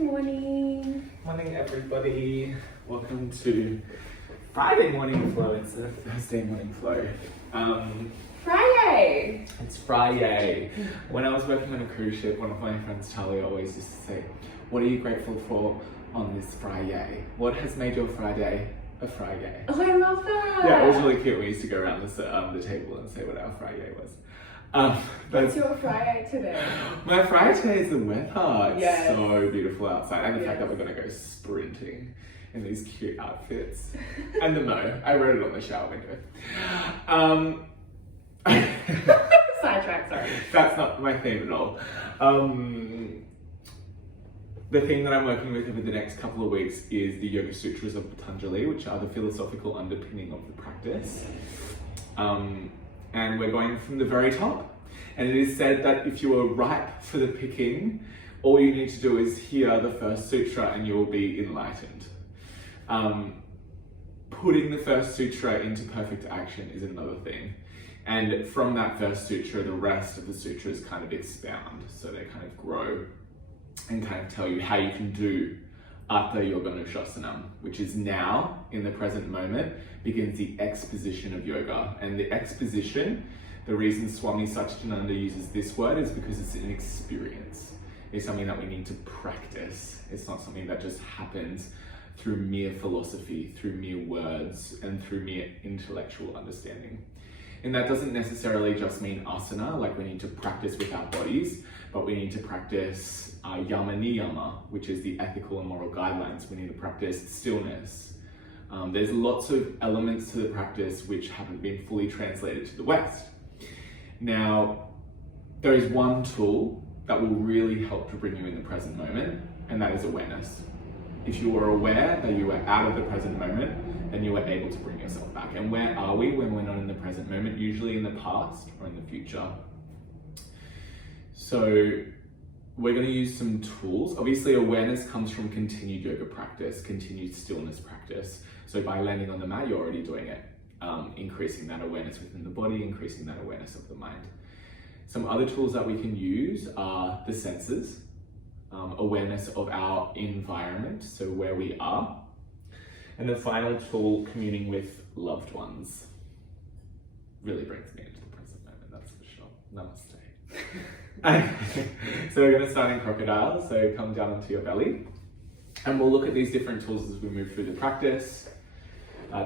morning. Morning, everybody. Welcome to Friday morning flow instead of Thursday morning flow. Friday. It's Friday. When I was working on a cruise ship, one of my friends, Charlie, always used to say, "What are you grateful for on this Friday? What has made your Friday a Friday?" Oh, I love that. Yeah, it was really cute. We used to go around the table and say what our Friday was. What's your Friday today? My Friday today is the weather. It's Yes. so beautiful outside, and the fact Yes. that we're going to go sprinting in these cute outfits. And the mo. I wrote it on the shower window. Sidetrack, sorry. That's not my theme at all. The theme that I'm working with over the next couple of weeks is the Yoga Sutras of Patanjali, which are the philosophical underpinning of the practice. And we're going from the very top. And it is said that if you are ripe for the picking, all you need to do is hear the first sutra and you will be enlightened. Putting the first sutra into perfect action is another thing. And from that first sutra, the rest of the sutras kind of expound. So they kind of grow and kind of tell you how you can do Atha Yoganusasanam, which is now, in the present moment, begins the exposition of yoga. And the exposition, the reason Swami Satchidananda uses this word is because it's an experience. It's something that we need to practice. It's not something that just happens through mere philosophy, through mere words, and through mere intellectual understanding. And that doesn't necessarily just mean asana, like we need to practice with our bodies, but we need to practice yama niyama, which is the ethical and moral guidelines. We need to practice stillness. There's lots of elements to the practice which haven't been fully translated to the West. Now, there is one tool that will really help to bring you in the present moment, and that is awareness. If you are aware that you are out of the present moment, then you are able to bring yourself back. And where are we when we're not in the present moment? Usually in the past or in the future. So we're going to use some tools. Obviously, awareness comes from continued yoga practice, continued stillness practice. So by landing on the mat, you're already doing it. Increasing that awareness within the body, increasing that awareness of the mind. Some other tools that we can use are the senses. Awareness of our environment, so where we are. And the final tool, communing with loved ones. Really brings me into the present moment, that's for sure. Namaste. So we're going to start in crocodile, so come down onto your belly. And we'll look at these different tools as we move through the practice.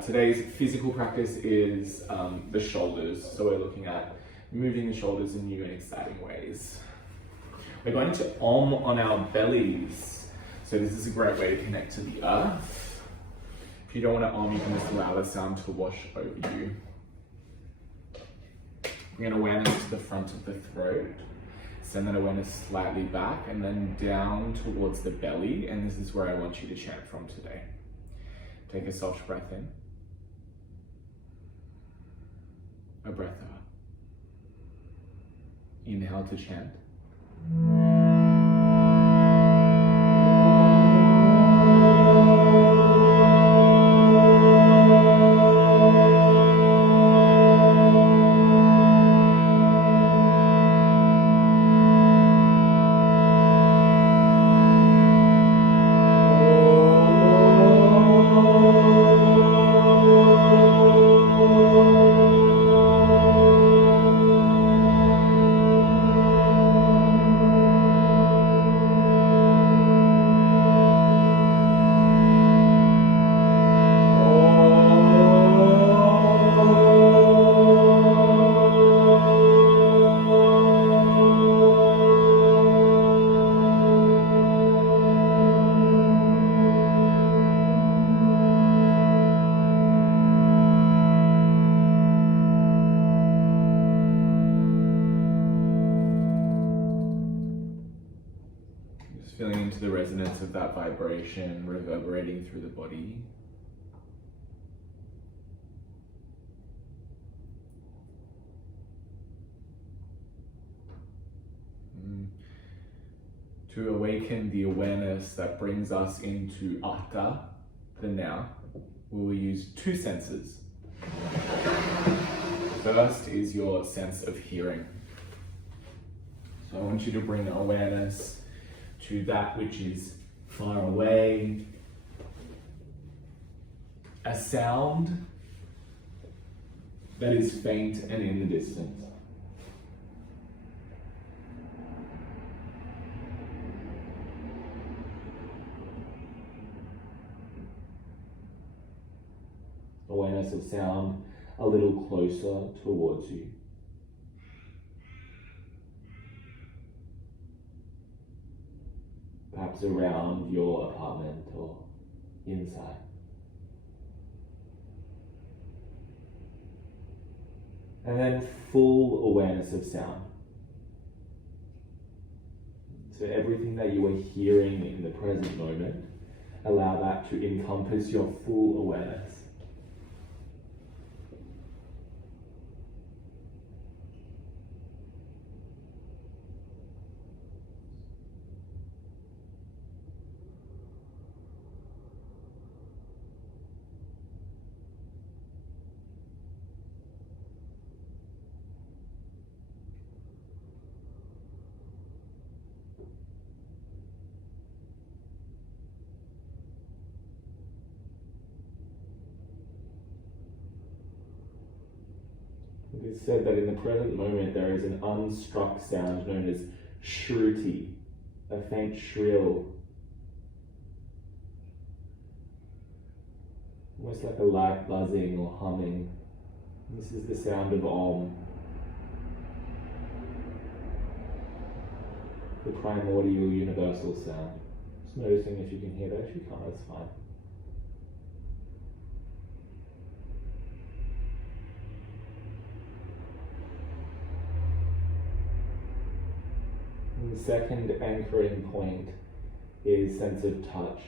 Today's physical practice is the shoulders. So we're looking at moving the shoulders in new and exciting ways. We're going to om on our bellies. So this is a great way to connect to the earth. If you don't want to om, you can just allow the sound to wash over you. Bring an awareness to the front of the throat. Send that awareness slightly back and then down towards the belly. And this is where I want you to chant from today. Take a soft breath in. A breath out. Inhale to chant. Feeling into the resonance of that vibration reverberating through the body. To awaken the awareness that brings us into Atha, the now, we will use two senses. First is your sense of hearing. So I want you to bring awareness to that which is far away, a sound that is faint and in the distance. Awareness of sound a little closer towards you. Perhaps around your apartment or inside. And then full awareness of sound. So everything that you are hearing in the present moment, allow that to encompass your full awareness. It is said that in the present moment there is an unstruck sound known as Shouldie, a faint shrill, almost like a light buzzing or humming. This is the sound of Om, the primordial universal sound. Just noticing if you can hear that. If you can't, that's fine. The second anchoring point is sense of touch.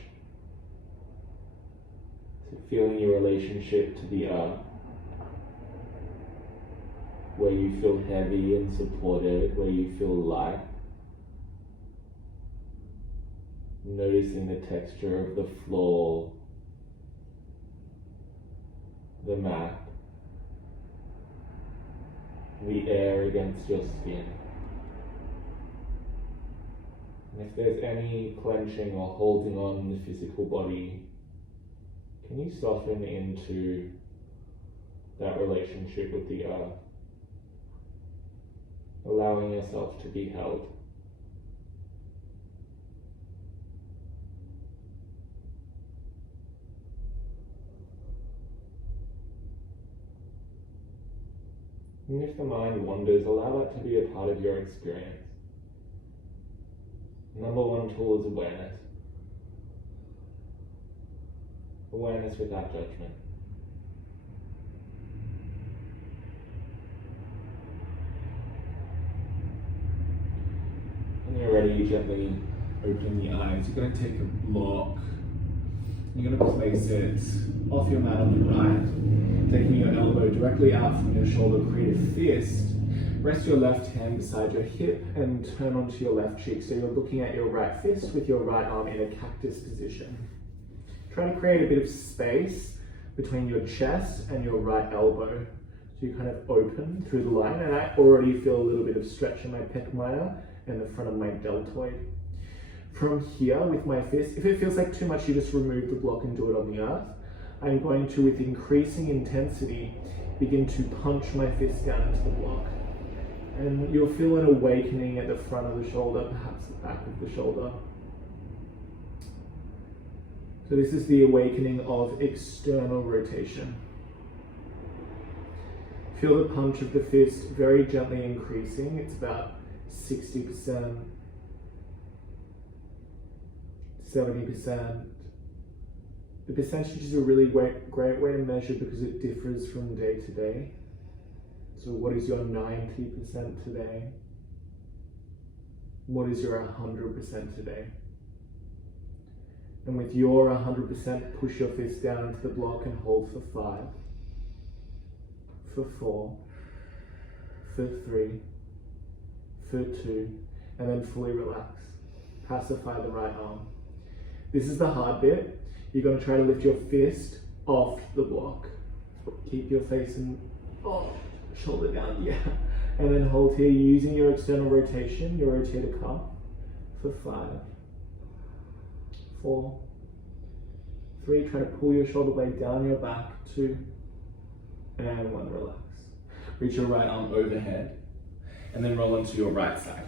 So feeling your relationship to the earth, where you feel heavy and supported, where you feel light. Noticing the texture of the floor, the mat, the air against your skin. And if there's any clenching or holding on in the physical body, can you soften into that relationship with the earth, allowing yourself to be held? And if the mind wanders, allow that to be a part of your experience. Number one tool is awareness. Awareness without judgment. When you're ready, gently open the eyes. You're going to take a block. You're going to place it off your mat on the right, taking your elbow directly out from your shoulder, create a fist. Rest your left hand beside your hip and turn onto your left cheek. So you're looking at your right fist with your right arm in a cactus position. Try to create a bit of space between your chest and your right elbow. So you kind of open through the line, and I already feel a little bit of stretch in my pec minor and the front of my deltoid. From here, with my fist, if it feels like too much, you just remove the block and do it on the earth. I'm going to, with increasing intensity, begin to punch my fist down into the block. And you'll feel an awakening at the front of the shoulder, perhaps the back of the shoulder. So this is the awakening of external rotation. Feel the punch of the fist very gently increasing. It's about 60%, 70%. The percentage is a really great way to measure because it differs from day to day. So what is your 90% today? What is your 100% today? And with your 100%, push your fist down into the block and hold for 5, for 4, for 3, for 2, and then fully relax. Pacify the right arm. This is the hard bit. You're going to try to lift your fist off the block. Keep your face and shoulder down, yeah. And then hold here using your external rotation, your rotator cuff, for 5, 4, 3, try to pull your shoulder blade down your back, 2, and 1, relax. Reach your right arm overhead, and then roll onto your right side.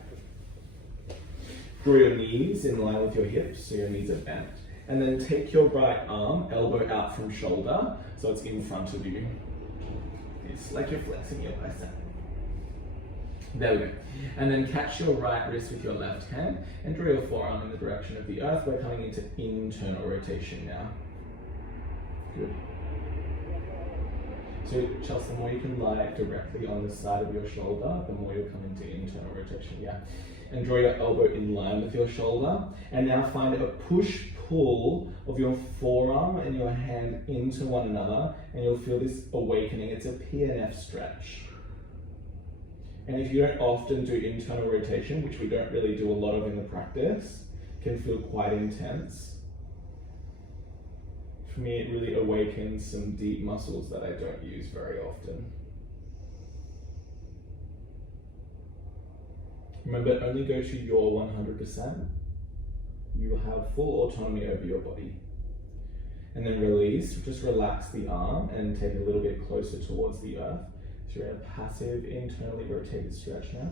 Draw your knees in line with your hips, so your knees are bent. And then take your right arm, elbow out from shoulder, so it's in front of you. It's like you're flexing your bicep. There we go. And then catch your right wrist with your left hand and draw your forearm in the direction of the earth. We're coming into internal rotation now. Good. So, Chels, the more you can lie directly on the side of your shoulder, the more you'll come into internal rotation, yeah. And draw your elbow in line with your shoulder. And now find a push-pull of your forearm and your hand into one another, and you'll feel this awakening. It's a PNF stretch. And if you don't often do internal rotation, which we don't really do a lot of in the practice, can feel quite intense. For me, it really awakens some deep muscles that I don't use very often. Remember, only go to your 100%. You will have full autonomy over your body. And then release, just relax the arm and take it a little bit closer towards the earth. So you're in a passive, internally rotated stretch now.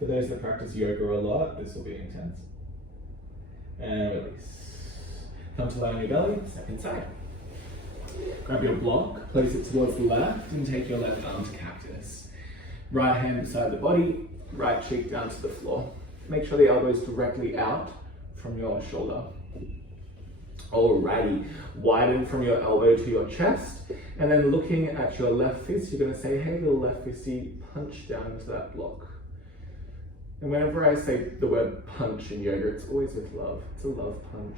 For those that practice yoga a lot, this will be intense. And release. Come to lie on your belly, step inside. Grab your block, place it towards the left, and take your left arm to cactus. Right hand beside the body, right cheek down to the floor. Make sure the elbow is directly out from your shoulder. Alrighty, widen from your elbow to your chest, and then looking at your left fist, you're going to say, hey, little left fisty, punch down into that block. And whenever I say the word punch in yoga, it's always with love. It's a love punch.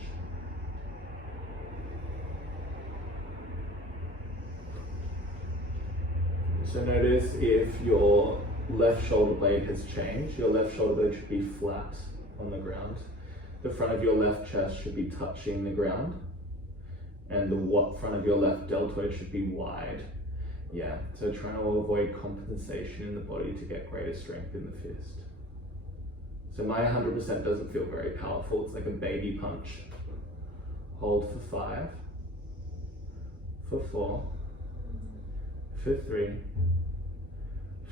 So notice if your left shoulder blade has changed. Your left shoulder blade should be flat on the ground. The front of your left chest should be touching the ground. And the front of your left deltoid should be wide. Yeah, so trying to avoid compensation in the body to get greater strength in the fist. So my 100% doesn't feel very powerful. It's like a baby punch. Hold for 5, for 4, for 3,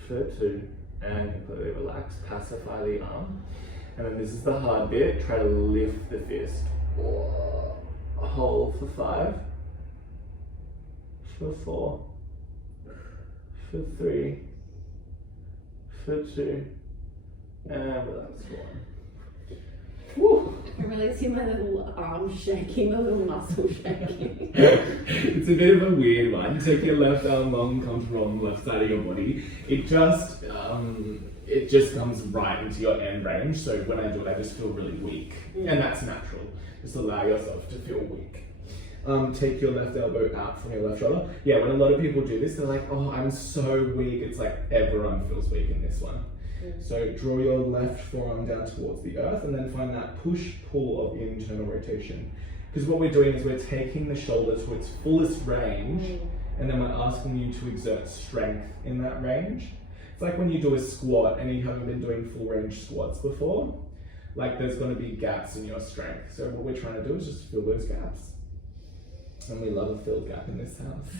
for 2, and completely relax. Pacify the arm. And then this is the hard bit. Try to lift the fist. Hold for 5, for 4, for 3, for 2, and relax. 1. Woo. I really see my little arm shaking, my little muscle shaking. It's a bit of a weird one. Take your left arm long, comes from the left side of your body. It just comes right into your end range. So when I do it, I just feel really weak. And that's natural. Just allow yourself to feel weak. Take your left elbow out from your left shoulder. Yeah, when a lot of people do this, they're like, oh, I'm so weak. It's like everyone feels weak in this one. So draw your left forearm down towards the earth and then find that push-pull of internal rotation. Because what we're doing is we're taking the shoulder to its fullest range and then we're asking you to exert strength in that range. It's like when you do a squat and you haven't been doing full range squats before, like there's going to be gaps in your strength. So what we're trying to do is just fill those gaps. And we love a filled gap in this house.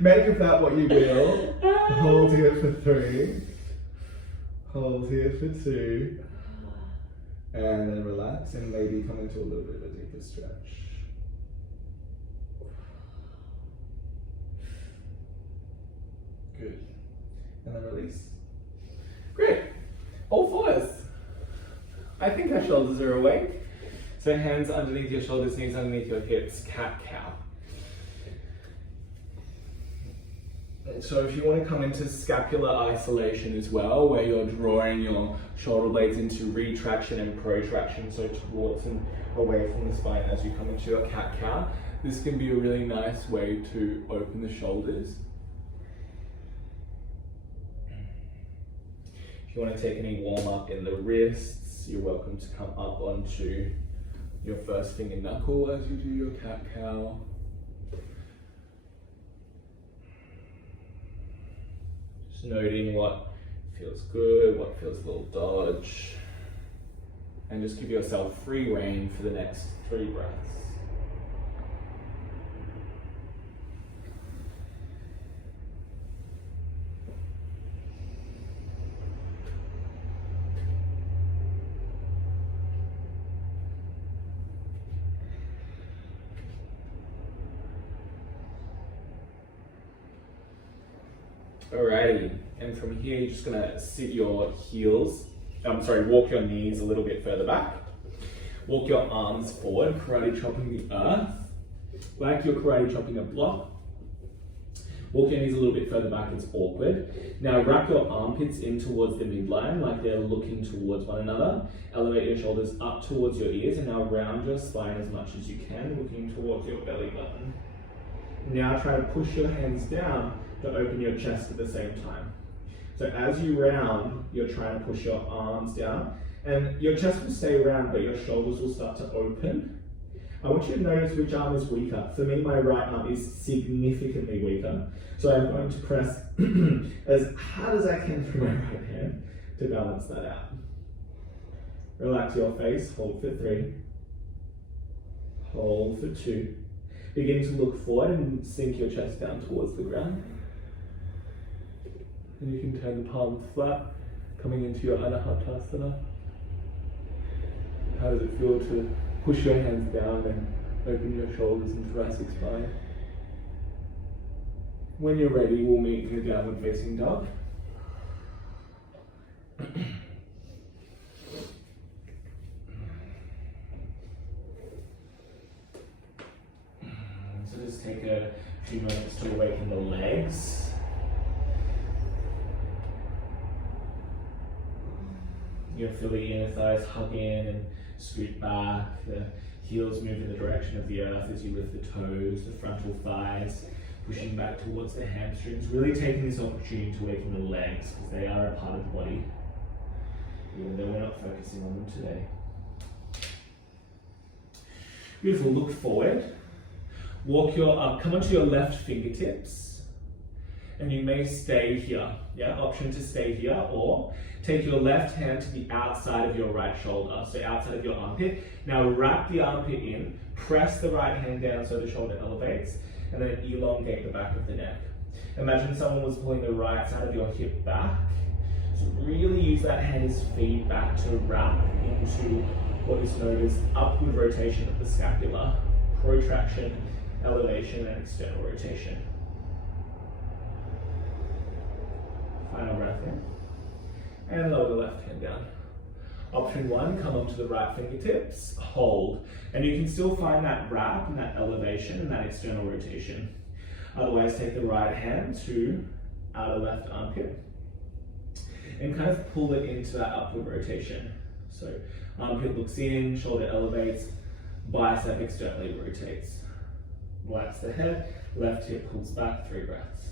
Make of that what you will. Hold here for 3. Hold here for 2. And then relax and maybe come into a little bit of a deeper stretch. Good. And then release. Great. All 4s. I think our shoulders are awake. So hands underneath your shoulders, knees underneath your hips, cat-cow. So if you want to come into scapular isolation as well, where you're drawing your shoulder blades into retraction and protraction, so towards and away from the spine as you come into your cat-cow, this can be a really nice way to open the shoulders. If you want to take any warm up in the wrists, you're welcome to come up onto your first finger knuckle as you do your cat-cow. Noting what feels good, what feels a little dodge. And just give yourself free rein for the next 3 breaths. Alrighty, and from here you're just gonna sit your walk your knees a little bit further back. Walk your arms forward, karate chopping the earth, like you're karate chopping a block. Walk your knees a little bit further back, it's awkward. Now wrap your armpits in towards the midline, like they're looking towards one another. Elevate your shoulders up towards your ears, and now round your spine as much as you can, looking towards your belly button. Now try to push your hands down to open your chest at the same time. So as you round, you're trying to push your arms down, and your chest will stay round, but your shoulders will start to open. I want you to notice which arm is weaker. For me, my right arm is significantly weaker. So I'm going to press as hard as I can through my right hand to balance that out. Relax your face, hold for 3. Hold for 2. Begin to look forward and sink your chest down towards the ground. And you can turn the palms flat, coming into your Anahatasana. How does it feel to push your hands down and open your shoulders and thoracic spine? When you're ready, we'll meet in the downward facing dog. So just take a few moments to awaken the legs. You'll feel the inner thighs hug in and scoot back. The heels move in the direction of the earth as you lift the toes, the frontal thighs, pushing back towards the hamstrings. Really taking this opportunity to awaken the legs, because they are a part of the body, even though we're not focusing on them today. Beautiful, look forward. Come onto your left fingertips, and you may stay here. Yeah, option to stay here, or take your left hand to the outside of your right shoulder, so outside of your armpit. Now wrap the armpit in, press the right hand down so the shoulder elevates, and then elongate the back of the neck. Imagine someone was pulling the right side of your hip back. So really use that hand as feedback to wrap into what is known as upward rotation of the scapula, protraction, elevation, and external rotation. Final breath in. And lower the left hand down. Option 1, come onto the right fingertips, hold. And you can still find that wrap and that elevation and that external rotation. Otherwise, take the right hand to outer left armpit and kind of pull it into that upward rotation. So armpit looks in, shoulder elevates, bicep externally rotates. Relax the head, left hip pulls back, 3 breaths.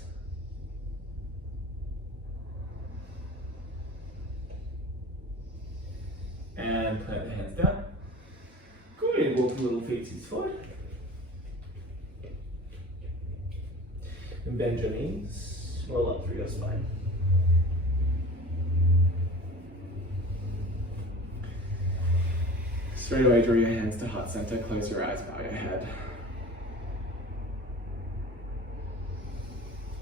And plant the hands down. Good, walk the little feetsies forward. And bend your knees, roll up through your spine. Straight away, draw your hands to heart center, close your eyes, bow your head.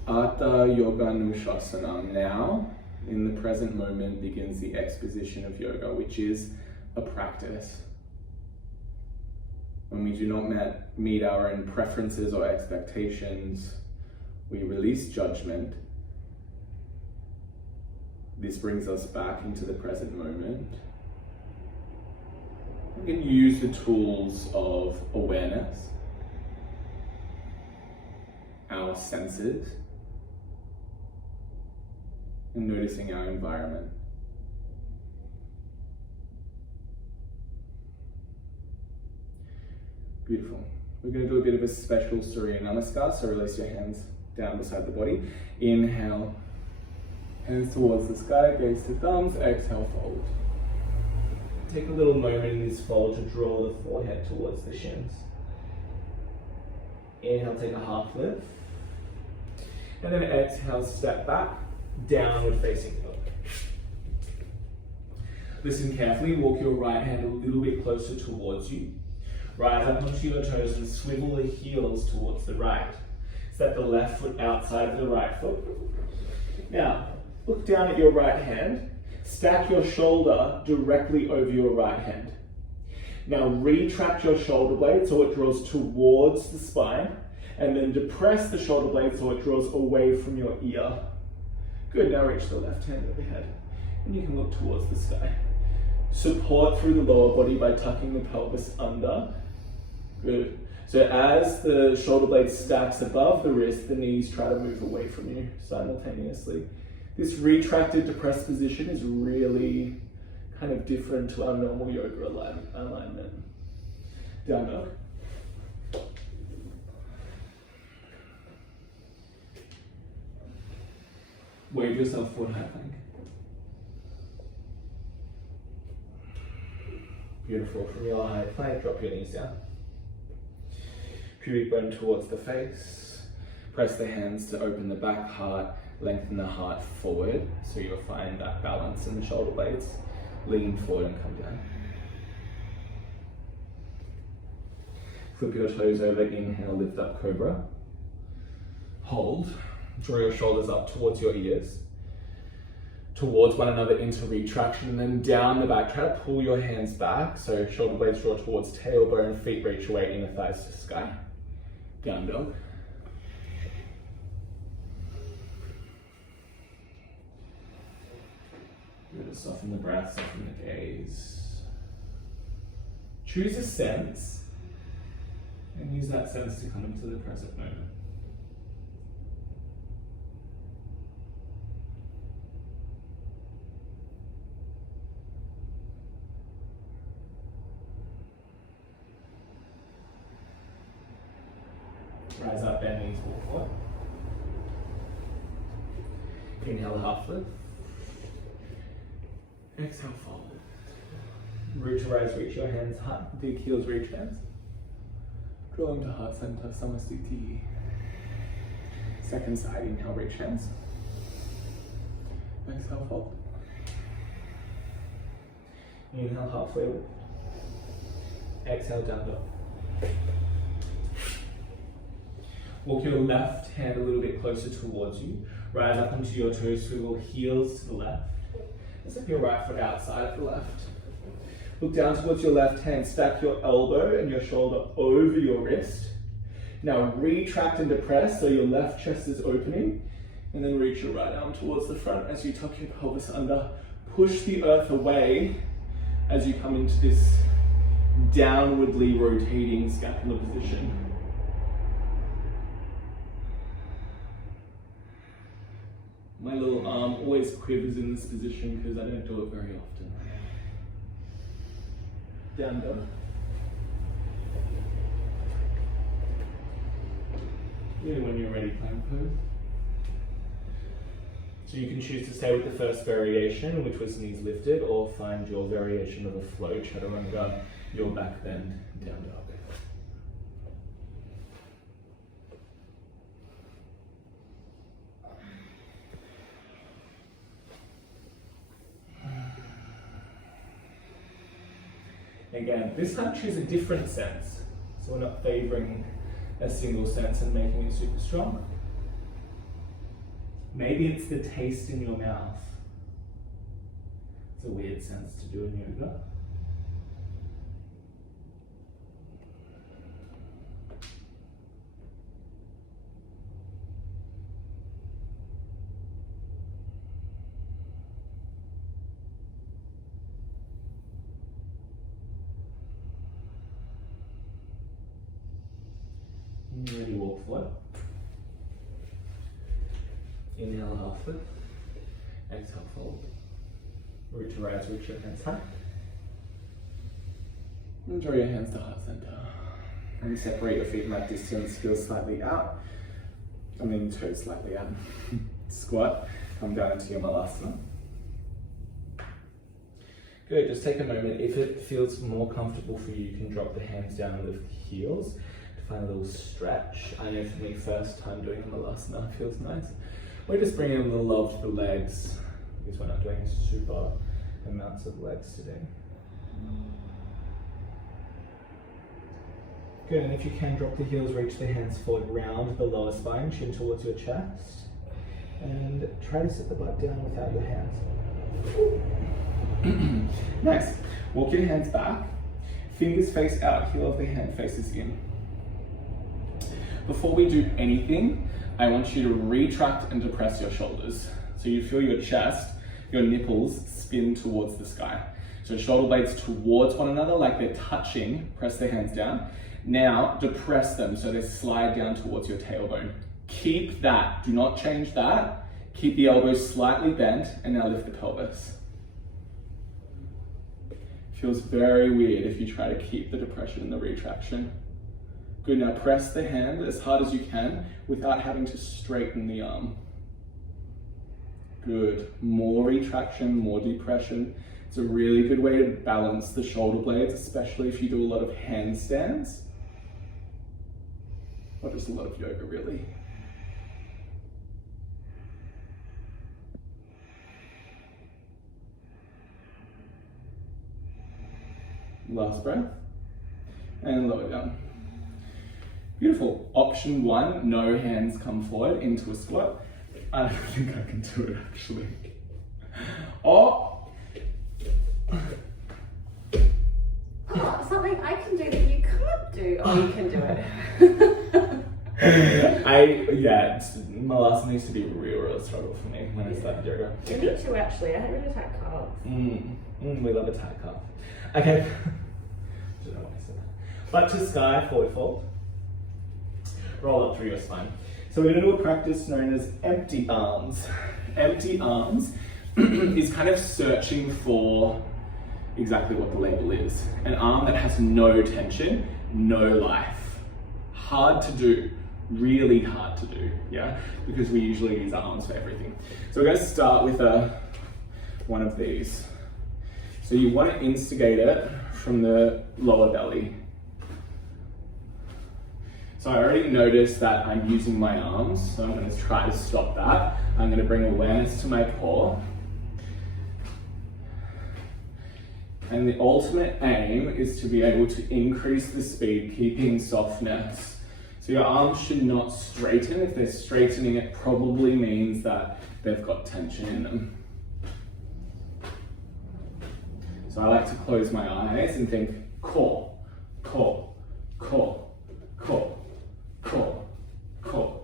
Atha Yoganusasanam. Now, in the present moment, begins the exposition of yoga, which is a practice. When we do not meet our own preferences or expectations, we release judgment. This brings us back into the present moment. We can use the tools of awareness, our senses, and noticing our environment. Beautiful. We're going to do a bit of a special Surya Namaskar, so release your hands down beside the body. Inhale, hands towards the sky, gaze to thumbs, exhale, fold. Take a little moment in this fold to draw the forehead towards the shins. Inhale, take a half lift. And then exhale, step back. downward facing dog. Listen carefully, walk your right hand a little bit closer towards you. Rise up onto your toes and swivel the heels towards the right. Step the left foot outside of the right foot. Now, look down at your right hand. Stack your shoulder directly over your right hand. Now retract your shoulder blade so it draws towards the spine, and then depress the shoulder blade so it draws away from your ear. Good, now reach the left hand overhead, and you can look towards the sky. Support through the lower body by tucking the pelvis under. Good. So as the shoulder blade stacks above the wrist, the knees try to move away from you simultaneously. This retracted, depressed position is really kind of different to our normal yoga alignment. Down dog. Wave yourself forward, high plank. Beautiful. From your high plank, drop your knees down. Pubic bone towards the face. Press the hands to open the back part, lengthen the heart forward so you'll find that balance in the shoulder blades. Lean forward and come down. Flip your toes over, inhale, lift up cobra. Hold. Draw your shoulders up towards your ears, towards one another into retraction, and then down the back. Try to pull your hands back so shoulder blades draw towards tailbone, feet reach away, inner thighs to sky. Down dog. Good. Soften the breath, soften the gaze. Choose a sense and use that sense to come into the present moment. Rise up, bend knees, walk forward. Inhale, half lift. Exhale, fold. Root to rise, reach your hands high. Big heels, reach hands. Draw into heart center, Samasthiti. Second side, inhale, reach hands. Exhale, fold. Inhale, halfway lift. Exhale, down dog. Walk your left hand a little bit closer towards you. Rise up onto your toes, swivel heels to the left. Step your right foot outside of the left. Look down towards your left hand, stack your elbow and your shoulder over your wrist. Now retract and depress so your left chest is opening, and then reach your right arm towards the front as you tuck your pelvis under. Push the earth away as you come into this downwardly rotating scapular position. My little arm always quivers in this position because I don't do it very often. Down dog. Really, when you're ready, plank pose. So you can choose to stay with the first variation, which was knees lifted, or find your variation of a flow, chaturanga, your back bend, down dog. Again, this time choose a different sense. So we're not favoring a single sense and making it super strong. Maybe it's the taste in your mouth. It's a weird sense to do in yoga. Ready, walk forward. Inhale, half lift. Exhale, fold. Root to rise, reach your hands high. And draw your hands to heart center. And separate your feet mat distance, heels slightly out. Toes slightly out. Squat. Come down into your malasana. Good, just take a moment. If it feels more comfortable for you, you can drop the hands down and lift the heels. Find a little stretch. I know for me, first time doing a malasana feels nice. We're just bringing a little love to the legs because we're not doing super amounts of legs today. Good, and if you can, drop the heels, reach the hands forward, round the lower spine, chin towards your chest. And try to sit the butt down without your hands. Nice. Walk your hands back. Fingers face out, heel of the hand faces in. Before we do anything, I want you to retract and depress your shoulders. So you feel your chest, your nipples spin towards the sky. So shoulder blades towards one another like they're touching, press the hands down. Now depress them so they slide down towards your tailbone. Keep that, do not change that. Keep the elbows slightly bent and now lift the pelvis. Feels very weird if you try to keep the depression and the retraction. Good, now press the hand as hard as you can without having to straighten the arm. Good, more retraction, more depression. It's a really good way to balance the shoulder blades, especially if you do a lot of handstands. Or just a lot of yoga, really. Last breath. And lower down. Beautiful. Option 1, no hands come forward into a squat. I don't think I can do it actually. Oh! Oh, something I can do that you can't do. Oh, you can do it. My last one used to be a real struggle for me when I started yoga. Me too, actually. I had really tight calves. We love a tight calf. Okay. I don't know why I said that. But to sky, forward fold. Roll up through your spine. So we're going to do a practice known as empty arms. Empty arms is kind of searching for exactly what the label is. An arm that has no tension, no life. Hard to do, really hard to do, yeah? Because we usually use our arms for everything. So we're going to start with one of these. So you want to instigate it from the lower belly. So I already noticed that I'm using my arms, so I'm going to try to stop that. I'm going to bring awareness to my core. And the ultimate aim is to be able to increase the speed, keeping softness. So your arms should not straighten. If they're straightening, it probably means that they've got tension in them. So I like to close my eyes and think core, core, core, core, core, core,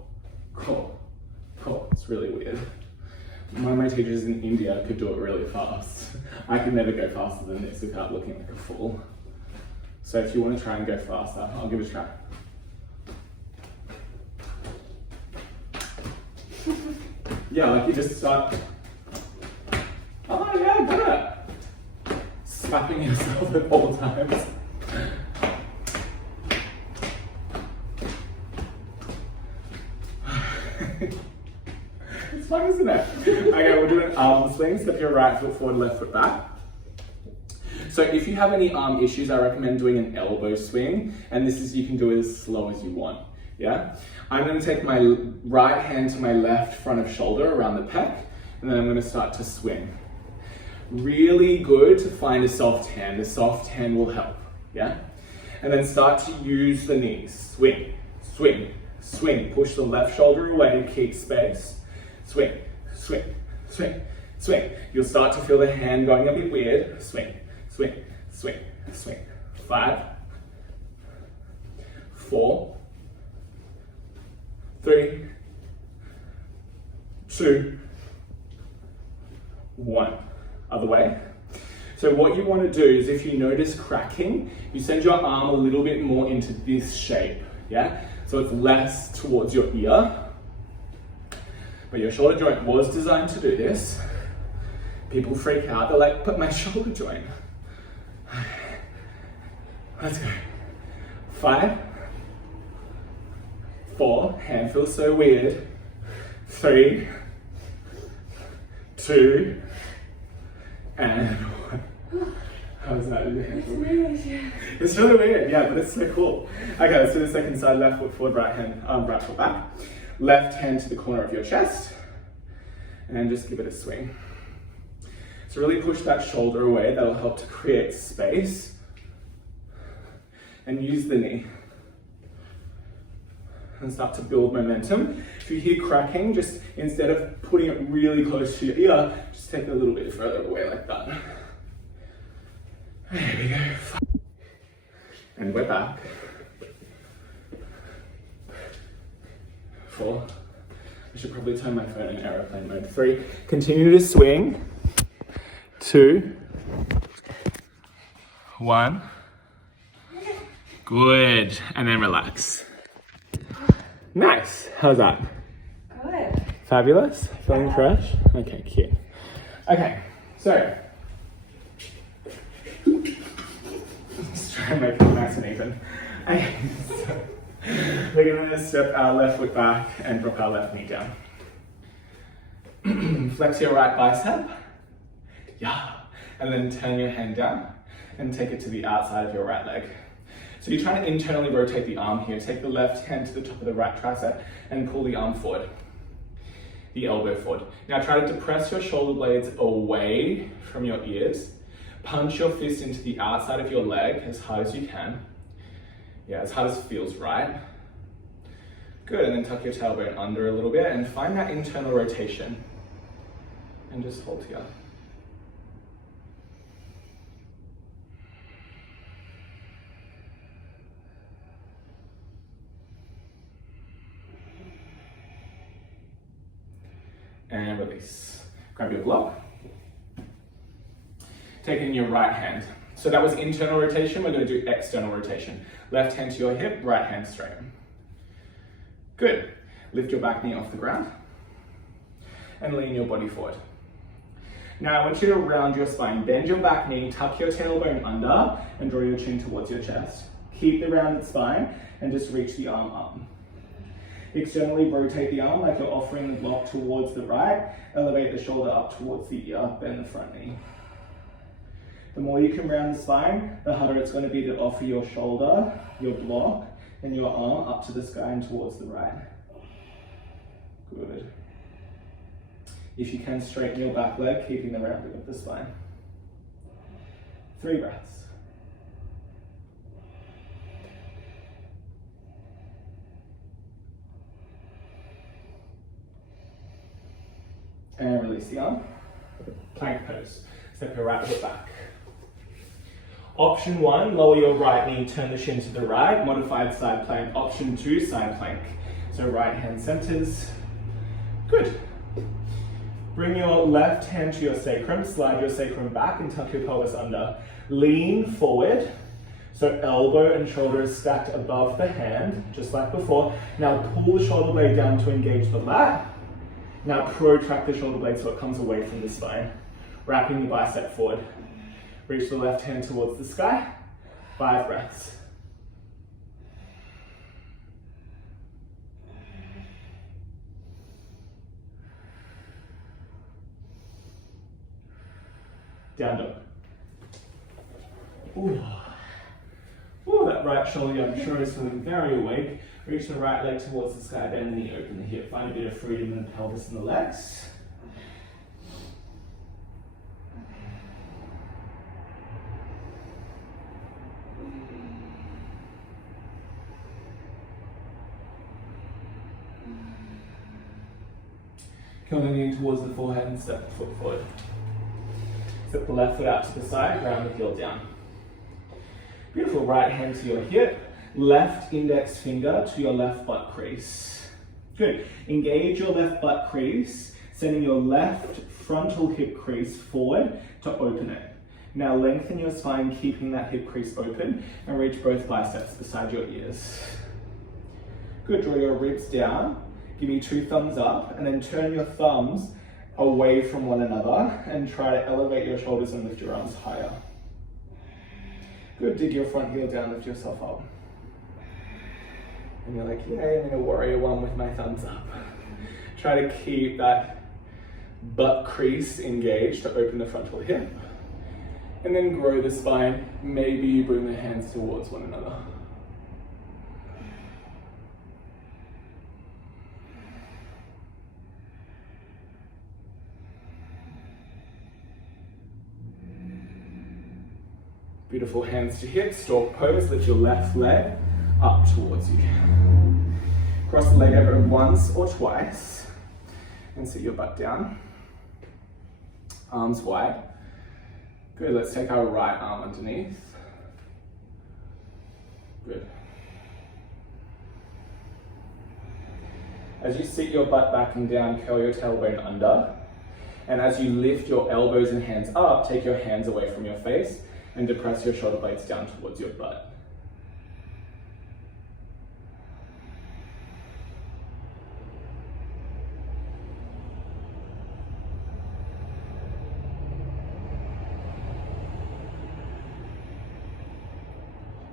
core, core. It's really weird. One of my teachers in India could do it really fast. I could never go faster than this without looking like a fool. So if you want to try and go faster, I'll give it a try. Yeah, like you just start. Oh yeah, I got it. Slapping yourself at all times. It's fun, isn't it? Okay, we're doing arm swings. Step your right foot forward, left foot back. So if you have any arm issues, I recommend doing an elbow swing. And this is, you can do it as slow as you want. Yeah? I'm going to take my right hand to my left front of shoulder around the pec. And then I'm going to start to swing. Really good to find a soft hand. A soft hand will help. Yeah? And then start to use the knees. Swing, swing, swing. Push the left shoulder away to keep space. Swing, swing, swing, swing. You'll start to feel the hand going a bit weird. Swing, swing, swing, swing. 5, 4, 3, 2, 1. Other way. So what you want to do is, if you notice cracking, you send your arm a little bit more into this shape, yeah? So it's less towards your ear, but your shoulder joint was designed to do this. People freak out, they're like, but my shoulder joint. Let's go. 5, 4, hand feels so weird. 3, 2, and 1. How's that? It's really weird. It's really weird, yeah, but it's so cool. Okay, let's do the second side. Left foot forward, right foot back. Left hand to the corner of your chest. and just give it a swing. So really push that shoulder away. That'll help to create space. And use the knee. And start to build momentum. If you hear cracking, just instead of putting it really close to your ear, just take it a little bit further away like that. There we go. And we're back. 4. I should probably turn my phone in airplane mode. 3. Continue to swing. 2. 1. Good. And then relax. Nice. How's that? Good. Fabulous? Feeling fresh? Okay, cute. Okay, so let's try and make it nice and even. Okay, so we're going to step our left foot back and drop our left knee down. Flex your right bicep. Yeah. And then turn your hand down and take it to the outside of your right leg. So you're trying to internally rotate the arm here. Take the left hand to the top of the right tricep and pull the arm forward, the elbow forward. Now try to depress your shoulder blades away from your ears. Punch your fist into the outside of your leg as hard as you can. Yeah, as hard as it feels right. Good, and then tuck your tailbone under a little bit and find that internal rotation. And just hold here. And release. Grab your block. Take it in your right hand. So that was internal rotation. We're going to do external rotation. Left hand to your hip, right hand straight. Good. Lift your back knee off the ground and lean your body forward. Now I want you to round your spine. Bend your back knee, tuck your tailbone under and draw your chin towards your chest. Keep the rounded spine and just reach the arm up. Externally rotate the arm like you're offering the block towards the right. Elevate the shoulder up towards the ear, bend the front knee. The more you can round the spine, the harder it's going to be to offer your shoulder, your block, and your arm up to the sky and towards the right. Good. If you can, straighten your back leg, keeping the rounding of the spine. 3 breaths. And release the arm. Plank pose. Step your right foot back. Option 1, lower your right knee, turn the shin to the right, modified side plank. Option 2, side plank. So right hand centers. Good. Bring your left hand to your sacrum, slide your sacrum back and tuck your pelvis under. Lean forward, so elbow and shoulder is stacked above the hand, just like before. Now pull the shoulder blade down to engage the lat. Now protract the shoulder blade so it comes away from the spine. Wrapping the bicep forward. Reach the left hand towards the sky. 5 breaths. Down dog. Ooh. Ooh, that right shoulder I'm sure is feeling very awake. Reach the right leg towards the sky, bend the knee, open the hip. Find a bit of freedom in the pelvis and the legs. Coming in towards the forehead and step the foot forward. Step the left foot out to the side, ground the heel down. Beautiful, right hand to your hip, left index finger to your left butt crease. Good, engage your left butt crease, sending your left frontal hip crease forward to open it. Now lengthen your spine, keeping that hip crease open, and reach both biceps beside your ears. Good, draw your ribs down, give me 2 thumbs up, and then turn your thumbs away from one another and try to elevate your shoulders and lift your arms higher. Good, dig your front heel down, lift yourself up. And you're like, yay, I'm in a warrior 1 with my thumbs up. Try to keep that butt crease engaged to open the frontal hip. And then grow the spine. Maybe you bring the hands towards one another. Beautiful, hands to hips, stork pose, lift your left leg up towards you. Cross the leg over once or twice and sit your butt down. Arms wide. Good, let's take our right arm underneath. Good. As you sit your butt back and down, curl your tailbone under. And as you lift your elbows and hands up, take your hands away from your face and depress your shoulder blades down towards your butt.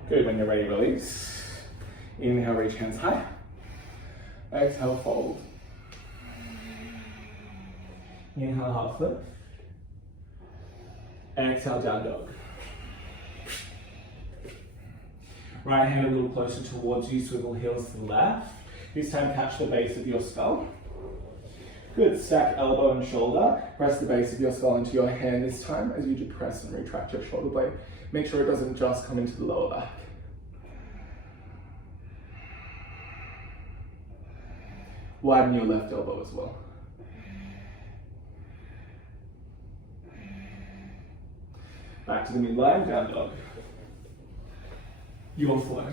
Good, when you're ready, release. Inhale, reach hands high. Exhale, fold. Inhale, half lift. Exhale, down dog. Right hand a little closer towards you, swivel heels to the left. This time catch the base of your skull. Good, stack elbow and shoulder. Press the base of your skull into your hand this time as you depress and retract your shoulder blade. Make sure it doesn't just come into the lower back. Widen your left elbow as well. Back to the midline, down dog. Your flow.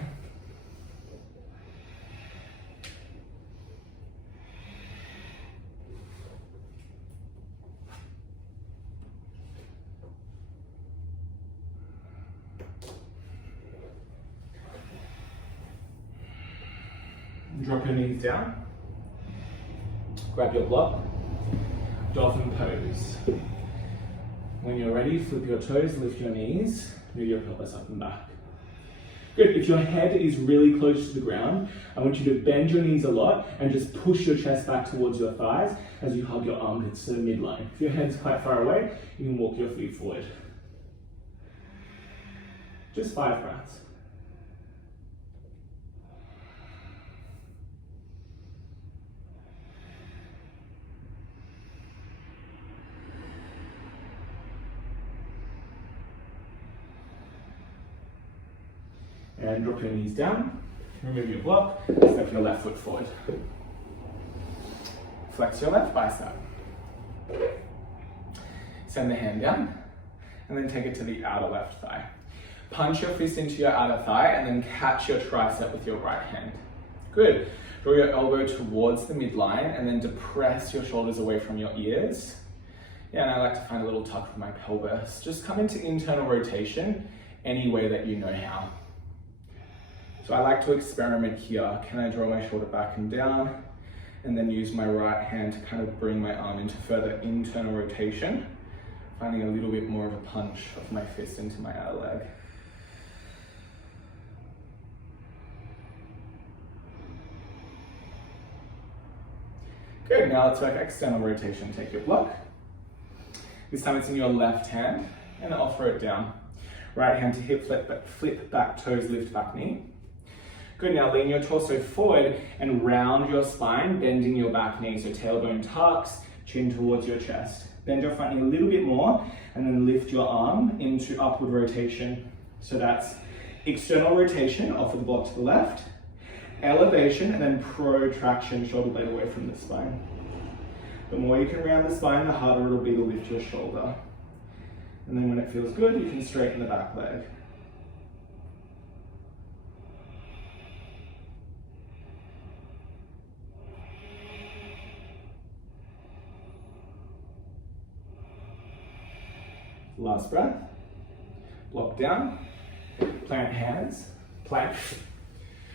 Drop your knees down. Grab your block. Dolphin pose. When you're ready, flip your toes, lift your knees, move your pelvis up and back. Good, if your head is really close to the ground, I want you to bend your knees a lot and just push your chest back towards your thighs as you hug your armpits to the midline. If your head's quite far away, you can walk your feet forward. Just 5 breaths. And drop your knees down, remove your block, step your left foot forward. Flex your left bicep. Send the hand down, and then take it to the outer left thigh. Punch your fist into your outer thigh, and then catch your tricep with your right hand. Good. Draw your elbow towards the midline, and then depress your shoulders away from your ears. Yeah, and I like to find a little tuck for my pelvis. Just come into internal rotation any way that you know how. So I like to experiment here. Can I draw my shoulder back and down and then use my right hand to kind of bring my arm into further internal rotation, finding a little bit more of a punch of my fist into my outer leg. Good, now let's work external rotation. Take your block. This time it's in your left hand and offer it down. Right hand to hip, flip back toes, lift back knee. Good, now lean your torso forward and round your spine, bending your back knee. So tailbone tucks, chin towards your chest. Bend your front knee a little bit more and then lift your arm into upward rotation. So that's external rotation, offer the block to the left, elevation, and then protraction, shoulder blade away from the spine. The more you can round the spine, the harder it'll be to lift your shoulder. And then when it feels good, you can straighten the back leg. Last breath. Block down. Plant hands. Plank.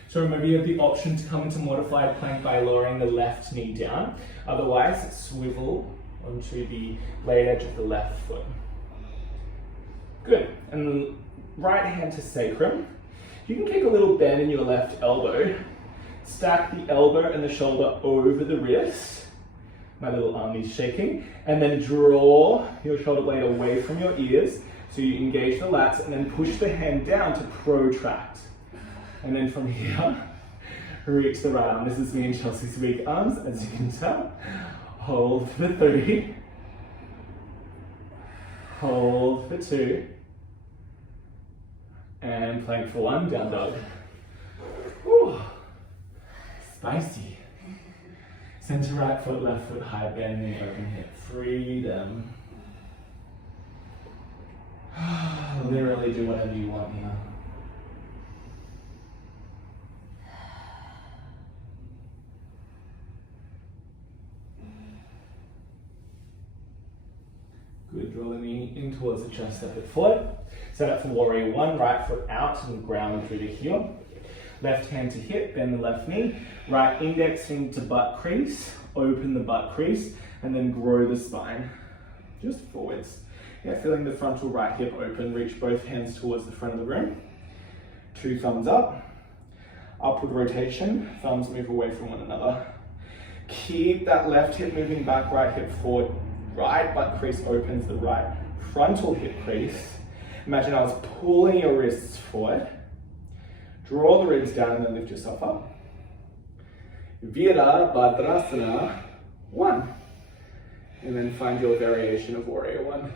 So remember, you have the option to come into modified plank by lowering the left knee down. Otherwise, swivel onto the blade edge of the left foot. Good. And then right hand to sacrum. You can kick a little bend in your left elbow. Stack the elbow and the shoulder over the wrist. My little arm is shaking. And then draw your shoulder blade away from your ears. So you engage the lats and then push the hand down to protract. And then from here, reach the right arm. This is me and Chelsea's weak arms, as you can tell. Hold for 3. Hold for 2. And plank for one, down dog. Whew. Spicy. Center right foot, left foot, high bending, open hip. Freedom. Literally do whatever you want here. Good, draw the knee in towards the chest, step it forward. Set up for warrior one, right foot out and ground through the heel. Left hand to hip, bend the left knee. Right index into butt crease, open the butt crease, and then grow the spine. Just forwards. Yeah, feeling the frontal right hip open, reach both hands towards the front of the room. 2 thumbs up. Upward rotation, thumbs move away from one another. Keep that left hip moving back, right hip forward. Right butt crease opens the right frontal hip crease. Imagine I was pulling your wrists forward. Draw the ribs down and then lift yourself up. Virabhadrasana 1. And then find your variation of warrior 1.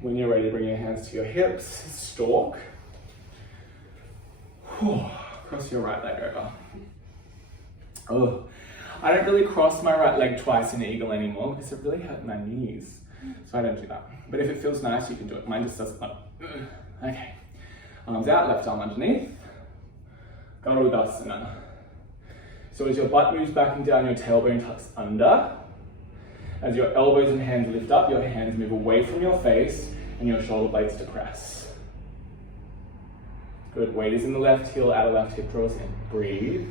When you're ready, bring your hands to your hips, stalk. Cross your right leg over. Oh, I don't really cross my right leg twice in eagle anymore because it really hurt my knees. So I don't do that. But if it feels nice, you can do it. Mine just doesn't. Okay. Arms out, left arm underneath. Garudasana. So as your butt moves back and down, your tailbone tucks under. As your elbows and hands lift up, your hands move away from your face and your shoulder blades depress. Good, weight is in the left heel, outer left hip draws in. Breathe.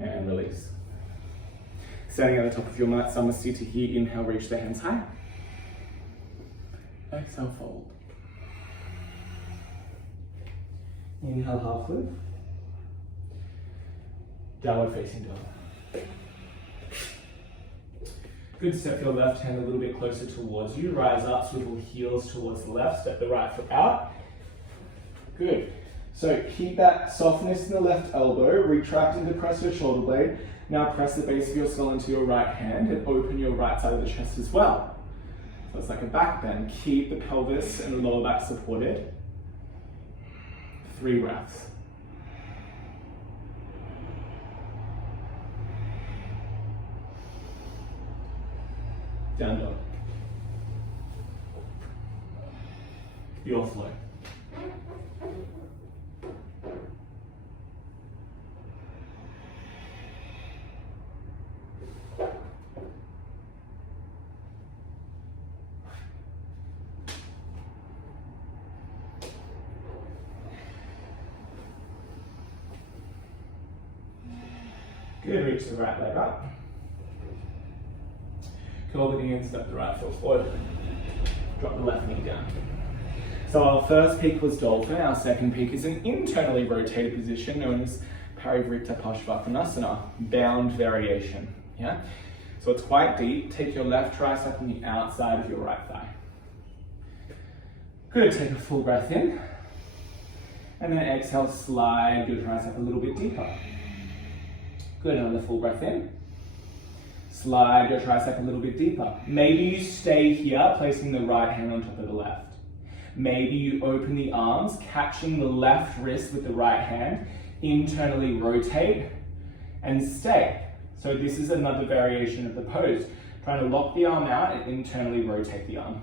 And release. Standing at the top of your mat, Samasthita here, inhale, reach the hands high. Exhale, fold. Inhale, half lift. Downward facing dog. Good, step your left hand a little bit closer towards you. Rise up, swivel heels towards the left. Step the right foot out. Good. So keep that softness in the left elbow. Retract and depress your shoulder blade. Now press the base of your skull into your right hand and open your right side of the chest as well. So it's like a back bend. Keep the pelvis and the lower back supported. 3 breaths. Down dog. Your flow. Good, reach the right leg up. Curl the knee and step the right foot forward. Drop the left knee down. So our first peak was dolphin, our second peak is an internally rotated position known as Parivritta Parsvakonasana, bound variation. Yeah? So it's quite deep. Take your left tricep on the outside of your right thigh. Good, take a full breath in. And then exhale, slide your tricep a little bit deeper. Good, another full breath in. Slide your tricep a little bit deeper. Maybe you stay here, placing the right hand on top of the left. Maybe you open the arms, catching the left wrist with the right hand, internally rotate and stay. So this is another variation of the pose. Trying to lock the arm out and internally rotate the arm.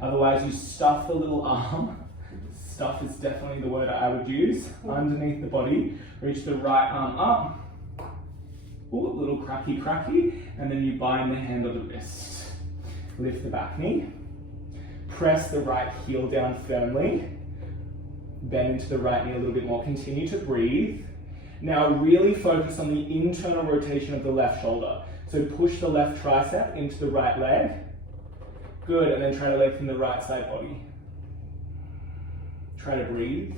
Otherwise you stuff the little arm. Stuff is definitely the word I would use. Underneath the body, reach the right arm up. Ooh, a little cracky, and then you bind the hand on the wrist. Lift the back knee. Press the right heel down firmly. Bend into the right knee a little bit more. Continue to breathe. Now really focus on the internal rotation of the left shoulder. So push the left tricep into the right leg. Good, and then try to lengthen the right side body. Try to breathe.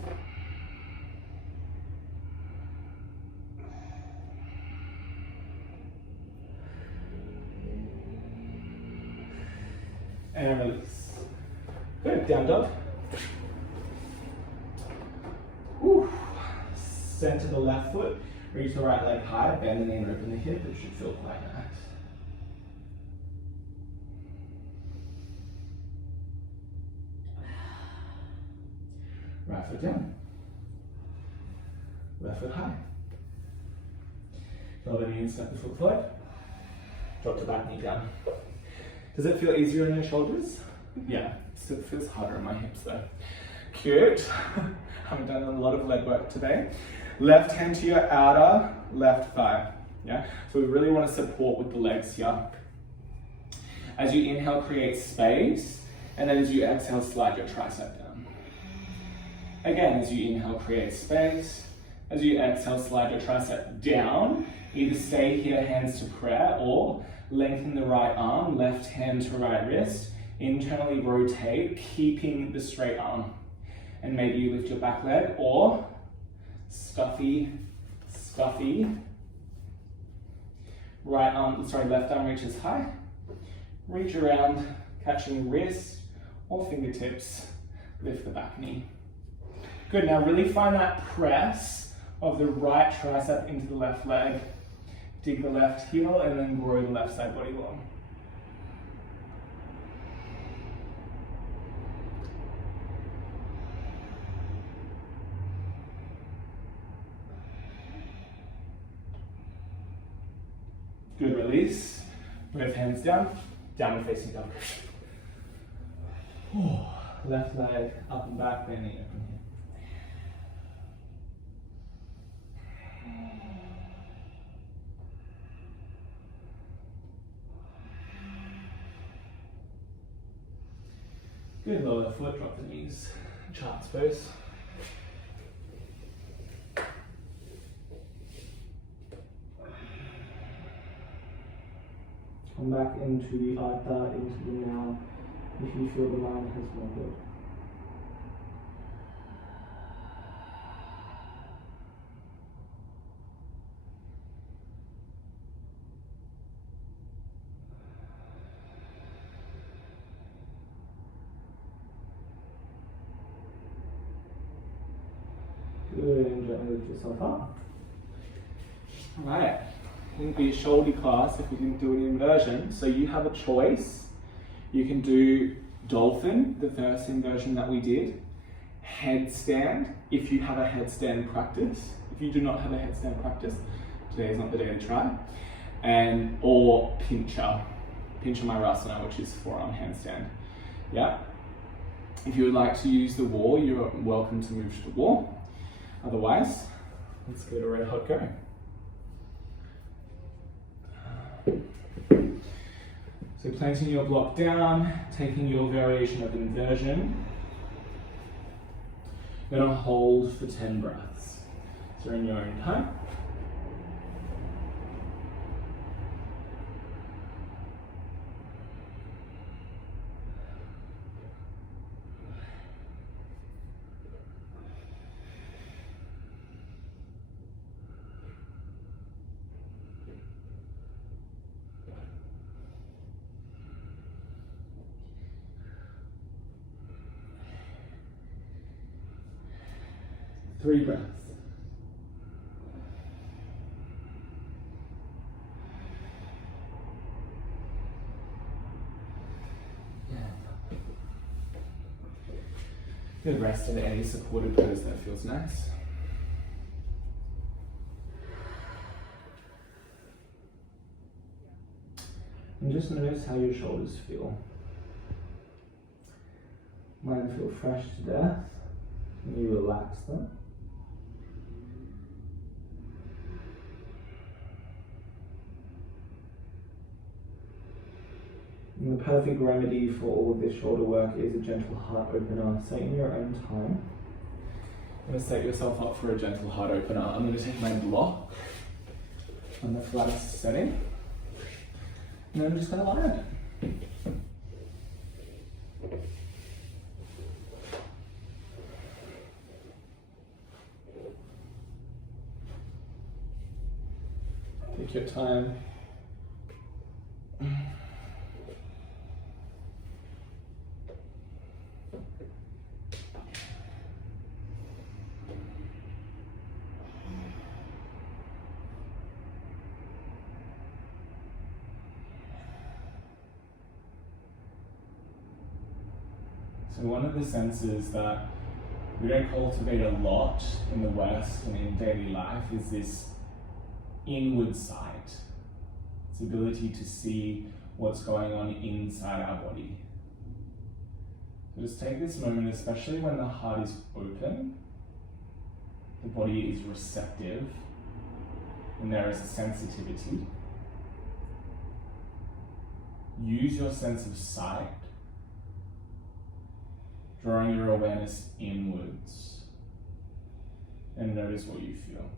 And release. Good, down dog. Whew. Center the left foot, reach the right leg high, bend the knee and open the hip. It should feel quite nice. Right foot down. Left foot high. Lower the knee and step the foot forward. Drop the back knee down. Does it feel easier on your shoulders? Yeah, still feels harder on my hips though. Cute. Haven't done a lot of leg work today. Left hand to your outer left thigh. Yeah, so we really want to support with the legs here. As you inhale, create space, and then as you exhale, slide your tricep down. Again, as you inhale, create space. As you exhale, slide your tricep down. Either stay here, hands to prayer, or lengthen the right arm, left hand to right wrist. Internally rotate, keeping the straight arm. And maybe you lift your back leg, or scuffy, scuffy. Left arm reaches high. Reach around, catching wrist or fingertips. Lift the back knee. Good, now really find that press of the right tricep into the left leg. Dig the left heel and then grow the left side body long. Good, release. Both hands down, downward facing dog. Left leg up and back, bending it from here. Good, lower the foot, drop the knees, child's pose. Come back into the Atha, into the now, if you feel the mind has wandered. Good, and gently lift yourself up. Alright, wouldn't be a Shouldie class if we didn't do an inversion. So you have a choice. You can do dolphin, the first inversion that we did. Headstand, if you have a headstand practice. If you do not have a headstand practice, today is not the day to try. Or pincher, Mayurasana, which is forearm handstand. Yeah. If you would like to use the wall, you're welcome to move to the wall. Otherwise, let's go to red hot go. So planting your block down, taking your variation of inversion. You're going to hold for 10 breaths. So in your own time. Three breaths. Good, rest in any supported pose that feels nice. And just notice how your shoulders feel. Mine feel fresh to death, and you relax them. And the perfect remedy for all of this shoulder work is a gentle heart opener. So in your own time, I'm going to set yourself up for a gentle heart opener. I'm going to take my block on the flattest setting, and then I'm just going to lie on it. your time. So one of the senses that we don't cultivate a lot in the West and in daily life is this inward sight. It's the ability to see what's going on inside our body. So just take this moment, especially when the heart is open, the body is receptive, and there is a sensitivity. Use your sense of sight, drawing your awareness inwards, and notice what you feel.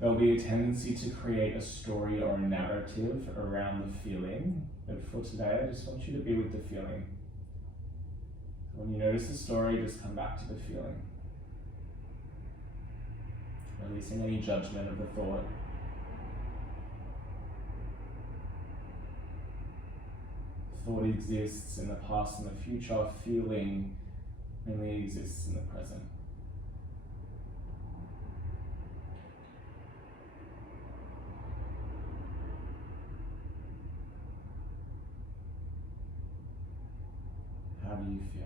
There'll be a tendency to create a story or a narrative around the feeling, but for today, I just want you to be with the feeling. When you notice the story, just come back to the feeling. Releasing any judgment of the thought. Thought exists in the past and the future, feeling only exists in the present. How do you feel?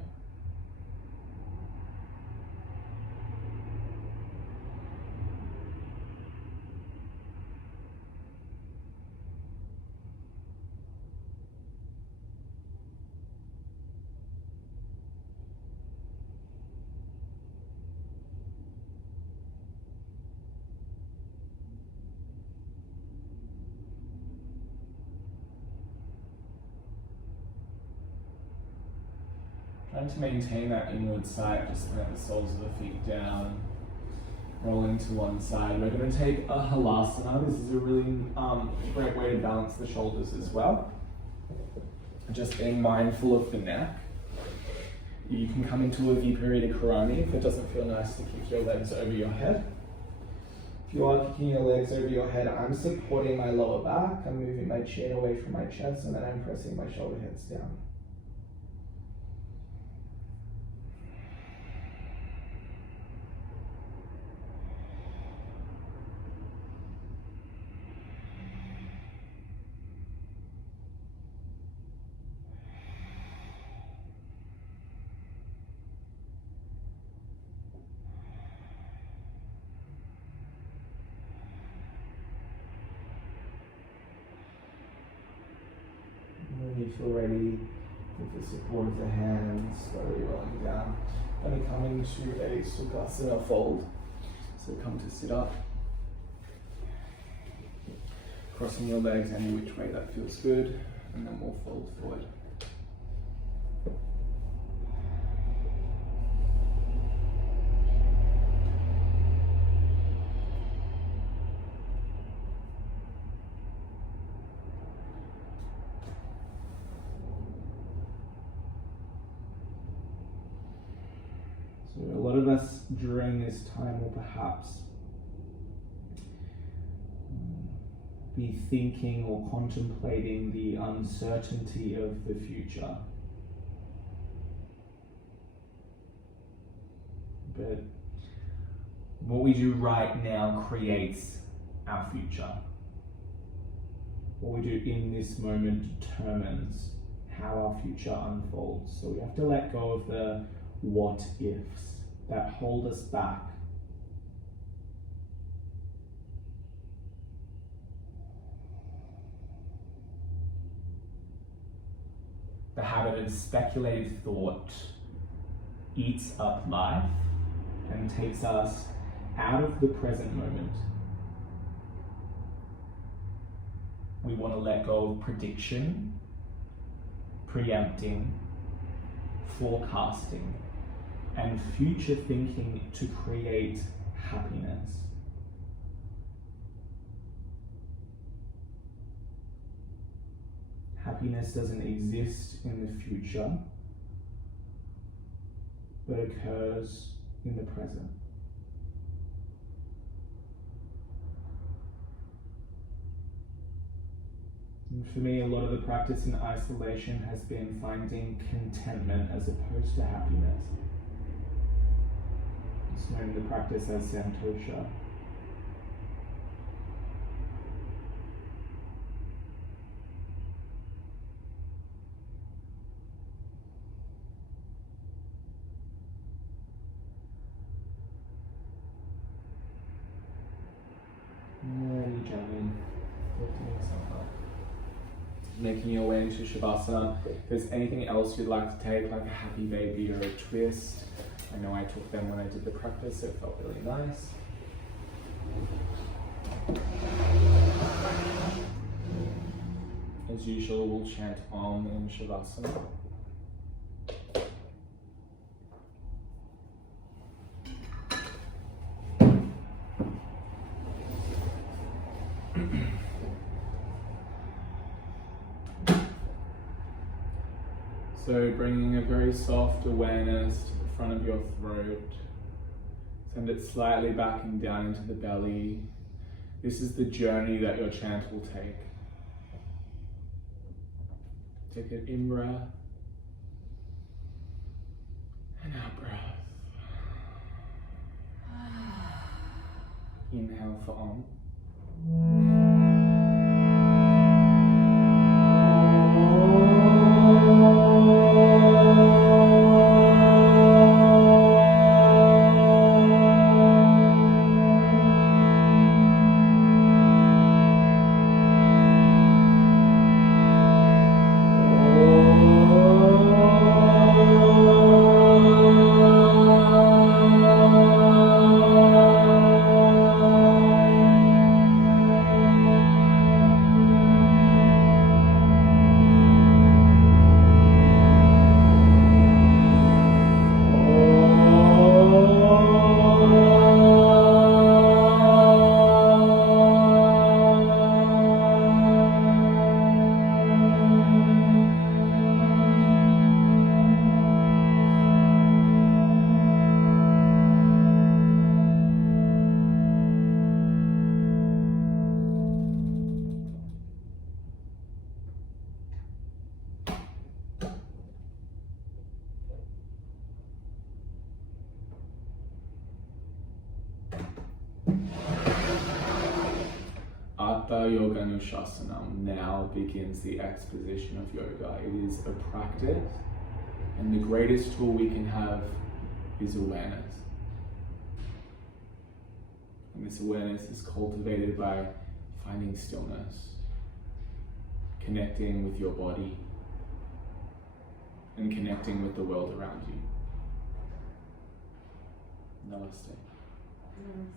Trying to maintain that inward sight, just let the soles of the feet down, rolling to one side. We're going to take a halasana. This is a really great way to balance the shoulders as well. Just being mindful of the neck. You can come into a Viparita Karani if it doesn't feel nice to kick your legs over your head. If you are kicking your legs over your head, I'm supporting my lower back. I'm moving my chin away from my chest, and then I'm pressing my shoulder heads down. When you feel ready, with the support of the hands, slowly rolling down. Going to come into a Sukhasana fold. So come to sit up. Crossing your legs any which way that feels good, and then we'll fold forward. So a lot of us during this time will perhaps be thinking or contemplating the uncertainty of the future. But what we do right now creates our future. What we do in this moment determines how our future unfolds. So we have to let go of the what ifs that hold us back. The habit of speculative thought eats up life and takes us out of the present moment. We want to let go of prediction, preempting, forecasting, and future thinking to create happiness. Happiness doesn't exist in the future, but occurs in the present. And for me, a lot of the practice in isolation has been finding contentment as opposed to happiness. It's known the practice as santosha. Really gently lifting yourself up. Making your way into Shavasana. If there's anything else you'd like to take, like a happy baby or a twist, I know I took them when I did the practice, so it felt really nice. As usual, we'll chant Om in Shavasana. So bringing a very soft awareness to the front of your throat. Send it slightly back and down into the belly. This is the journey that your chant will take. Take an in-breath and out-breath. Inhale for Om. Atha Yoganusasanam now begins the exposition of yoga. It is a practice, and the greatest tool we can have is awareness. And this awareness is cultivated by finding stillness, connecting with your body, and connecting with the world around you. Namaste. Namaste.